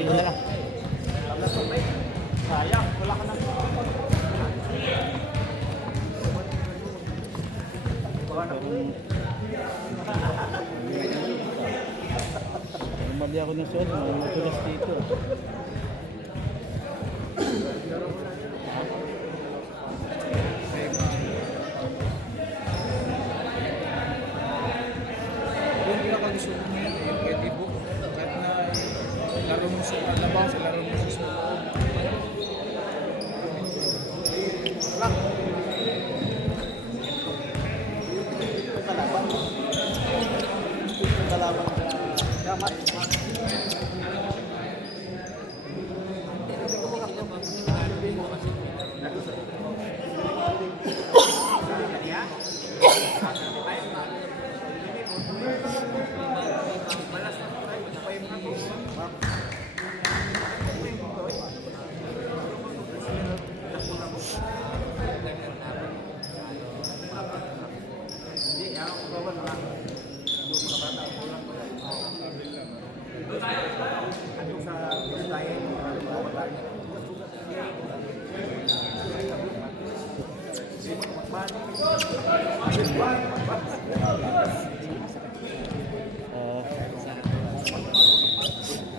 Dito na lang. Sayang, wala ka na. Mali ako ng suot, matulas dito. Yung pinakagusto ko ngayon, yung e-book, kahit na laro mo sa labas, laro mo sa school. Kalaban. Damat.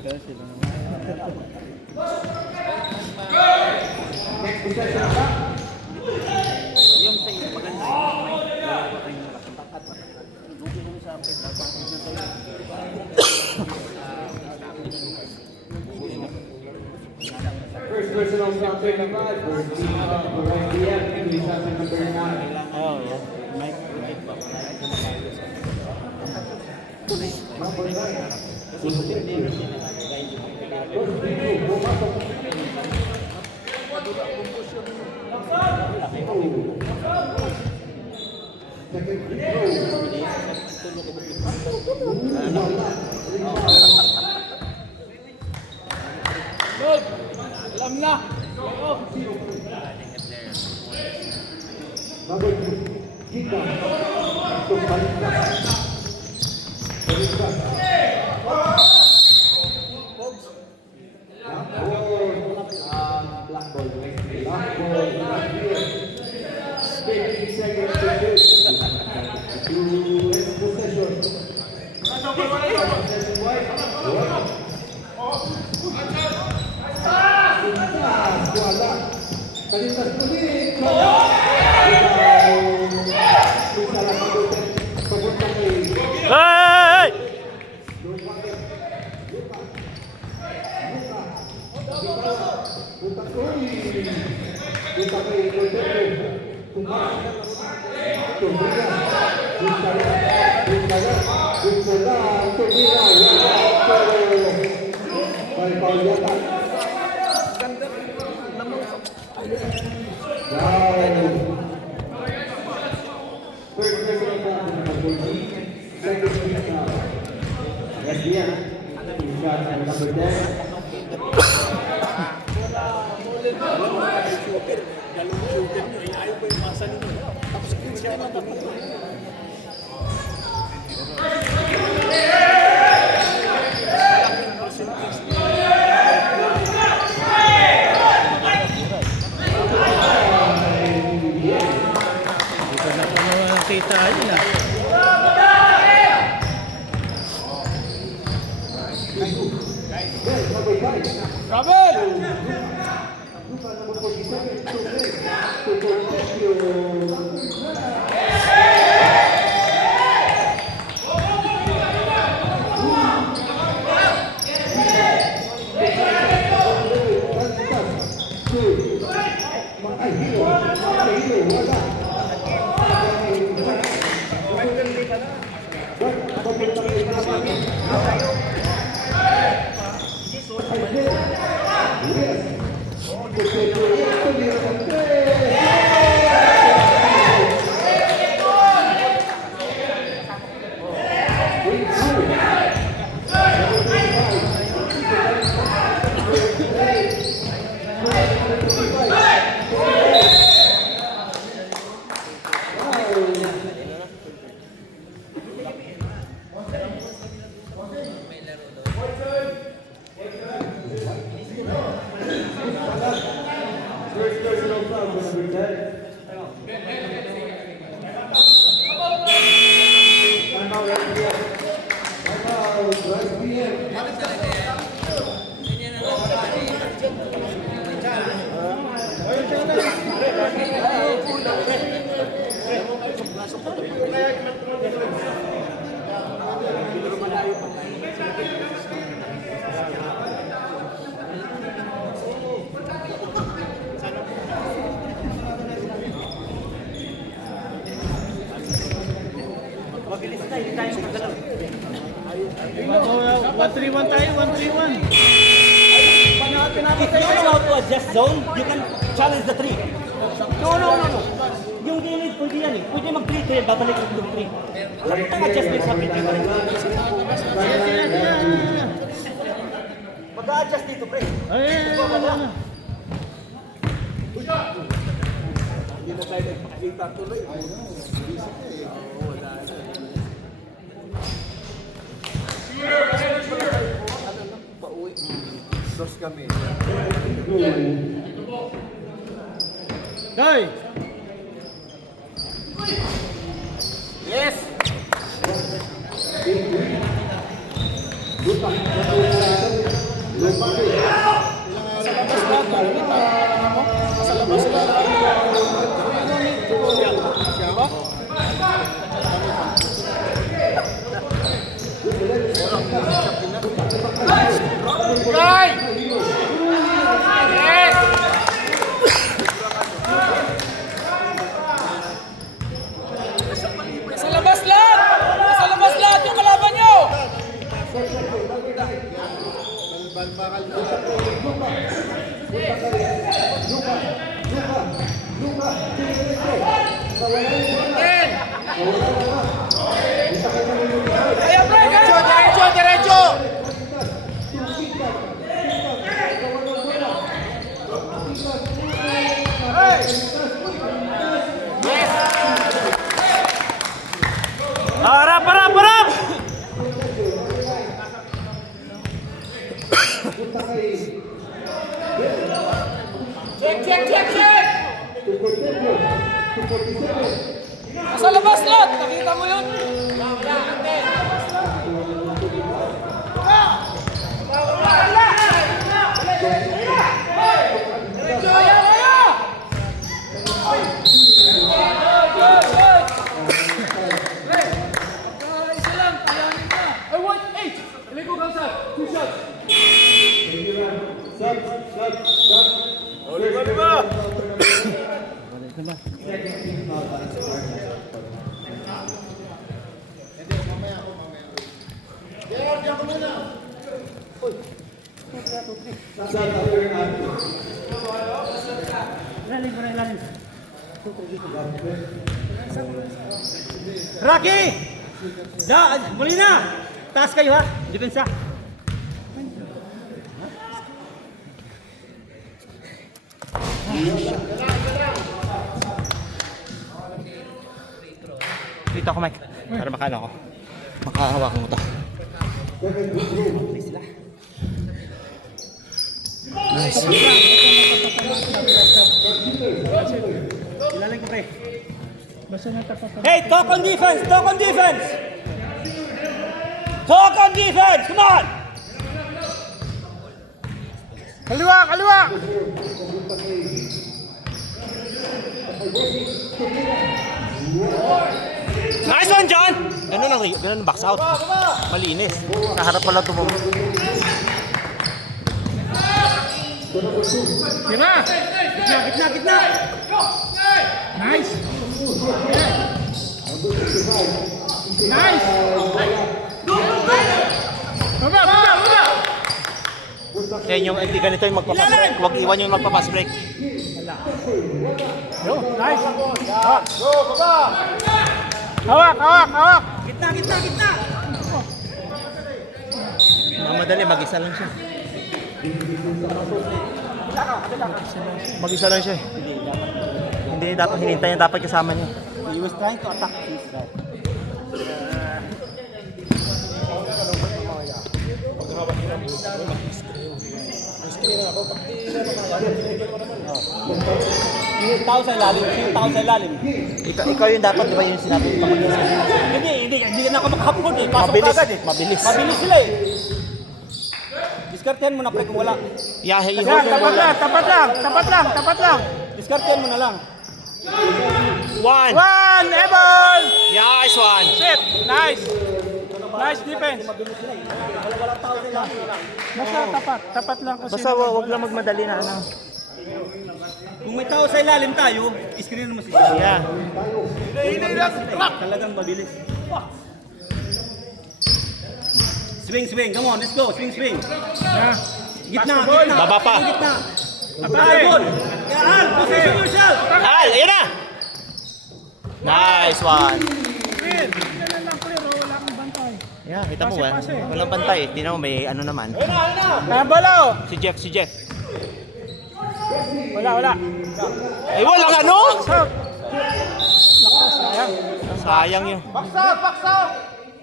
Kaya sila naman. Yung sa iyo, maganda yun. Dugi mo sa akin. First personal stop 25 for Team Corinthian, please have number 9. Oh, yeah. Mike pa. Number 9. Alam na! Number 2, Gita. Black ball. 15 seconds to shoot. To end possession. Wala. Kalitas ulit. Hey! Number 10. Dito na pa naman nakita yun ah. Travel! 1-3-1 tayo, 1-3-1. If you know how to adjust zone, you can challenge the 3. No. Yung gilid, pwede yan eh. Pwede mag-3 to yan, babalik yung 3. Wala kang adjustment sa pitch pa rin. Mag-a-adjust dito, pre. Ay, Hindi na tayo nagpakita tuloy. Pauwi. Dos kami. Guy! Yes! Sa labas lahat, nakikita. Sa labas lahat. Diba? Guy! Yes! Sa labas lahat! Sa labas lahat yung kalaban nyo! Kaya pre, kaya! Diretso! Harap! Check! Sa labas lahat! Nakita mo yun? Isa lang, kayanin ka. I want 8! Ligo kang sa 2 shots. Rocky! Muli na! Taas kayo ha! Depensa! Dito ako, Mike. Para makano ako. Makahawakan mo ito. Nice. Ilalag ko, pre. Hey, talk on defense! Talk on defense! Talk on defense! Come on! Kaliwa! Nice one, John! Ganun ang box out. Malinis. Naharap pala ito mo. Diba? Gitna! Nice! Nice! Baba! Kaya yung hindi ganito yung magpapas break. Huwag iwan yung magpapas break. Nice! Hawak! Gitna! Mamadali, mag-isa lang siya. Mag-isa lang siya eh. Hindi dapat hinintay niya, dapat kasama niya. He was trying to attack his guy. Yung tao sa ilalim. Ikaw yung dapat, di ba yung sinabi ko? Hindi na ako makahapon eh. Pasok agad eh. Mabilis sila eh. Diskartehan mo na pre kung wala. Yeah, tapat lang. Diskartehan mo na lang. One, Ebon! Nice one. Set! Nice defense. Wala tao sila. Basta tapat lang kasi. Basta wag lang magmadali na ano. Kung may tao sa ilalim tayo, screen mo si Sir. Yeah. Talagang mabilis. Swing. Come on, let's go. Swing. Yeah. Gitna. Baba pa. Gitna. Atake. Ball. Al, position yourself. Al, yun na! Nice one. Clear. Yan lang clear. Wala kang bantay. Yeah, kita mo ba? Pase. Walang pantay. Tingnan mo, may ano naman. Bala. Si Jeff. Wala. Ay, walang ano? Stop. Lakas, sayang. Sayang yun.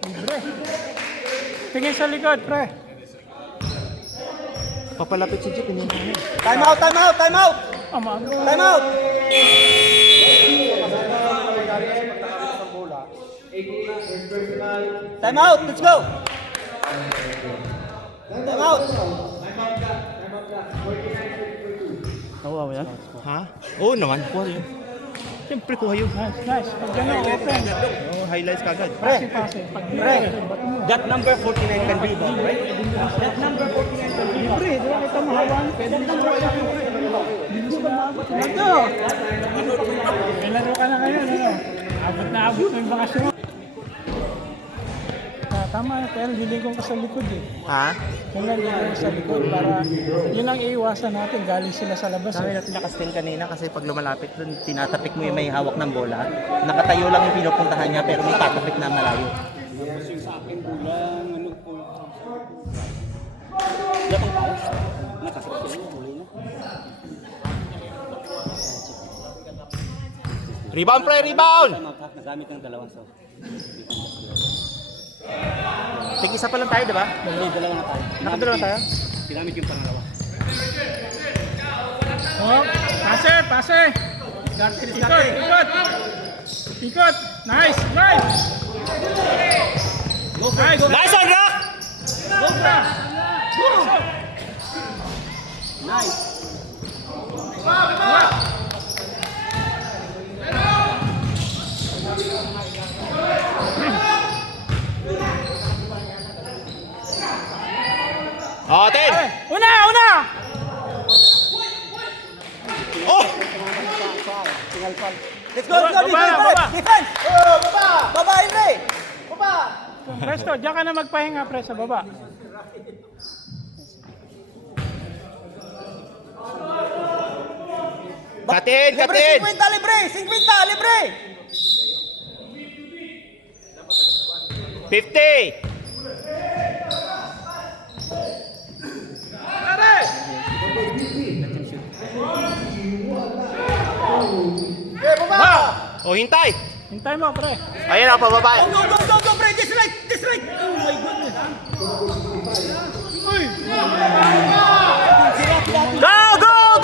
Libre. Tingin sa likod, pre. Papalapit si Jeff. Hindi na. Time out. Ama. Time out. Time out. Let's go. Time out. Nakuha mo yan? Ha? Oo naman. Kuha yun. Siyempre kuha yun. Nice. Pag gano'n, open. Oh, highlights kagad. Pase. Pag libre. That number 49 can rebound, right? That number 49 can rebound. Libre, di ba kita mo hawan? Pwede mo sa Hindi mo ba maabot? Ito! May laro ka na ngayon, ano? Abot na abot ng bakasyon. Tama, pero liligong ka sa likod eh. Ha? Kaya liligong sa likod para yun ang iiwasan natin. Galing sila sa labas. Sabi natin nakasting kanina kasi pag lumalapit dun, tinatapik mo yung may hawak ng bola. Nakatayo lang yung pinupuntahan niya pero may tatapik na malayo. Tapos yung sa akin kulang, ano po. Wala pang paus. Nakasakit yun, huli na. Rebound, pre! Rebound! Time out ha, nagamit ng dalawang so. Tig-isa pa lang tayo, di ba? Dalawa na tayo. Nakadalawa tayo? Ginamit yung pangalawa. Oh, pase! Ikot! Nice! Nice on, Rock! Nice. Oh, 10! Una! Oh! Let's go, Baba. defense! Baba, Henry! Presto, diyan ka na magpahinga, pre, sa baba. Katin! Libre, 50, libre! 50! Oh, hintay! Hintay mo, pre. Ayan ako, pababa. Go, Bray! This right! Oh my goodness!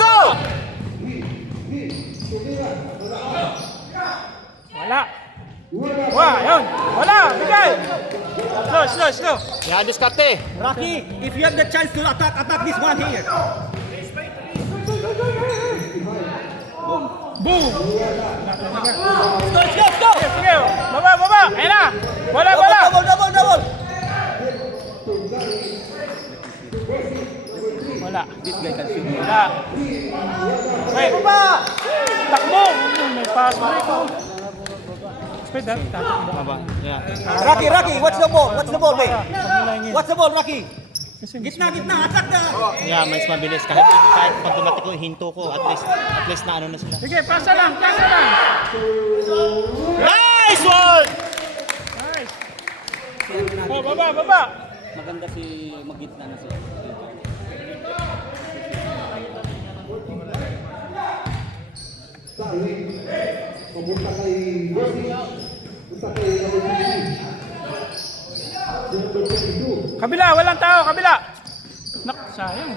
Go! Wala. Yun. Wala, bigay. Slow. Yan, diskarte. Rocky, if you have the chance to attack this one here. Boom. Let's go! Sige, baba. Ayun na. Wala. Double! Wala. This guy can shoot. Wala. Wait. Takbo. May pass break. Speed up. Baba. Yeah. Rocky, what's the ball, mate? Pagmulangin. What's the ball, Rocky? Kasi Gitna, attack the... Yeah, mas mabilis. Kahit pag dumating ko, hinto ko, at least na ano na sila. Sige, pasa lang. Nice one! Nice. Oh, baba. Maganda si Magitna na siya. Pumunta kay Bossy. Punta kay Kabila, walang tao. Nak, sayang.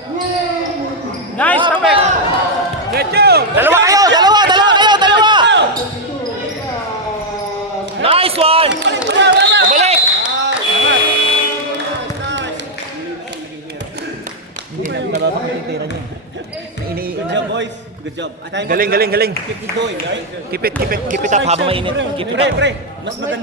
Nice, Tapek. Get you. Dalawa kayo! Nice one! Pabalik! Hindi na bababa ang titira niya. Good job, boys. Good job. Galing. Keep it going, right? Keep it up habang mainit. Keep it up. Pre. Mas maganda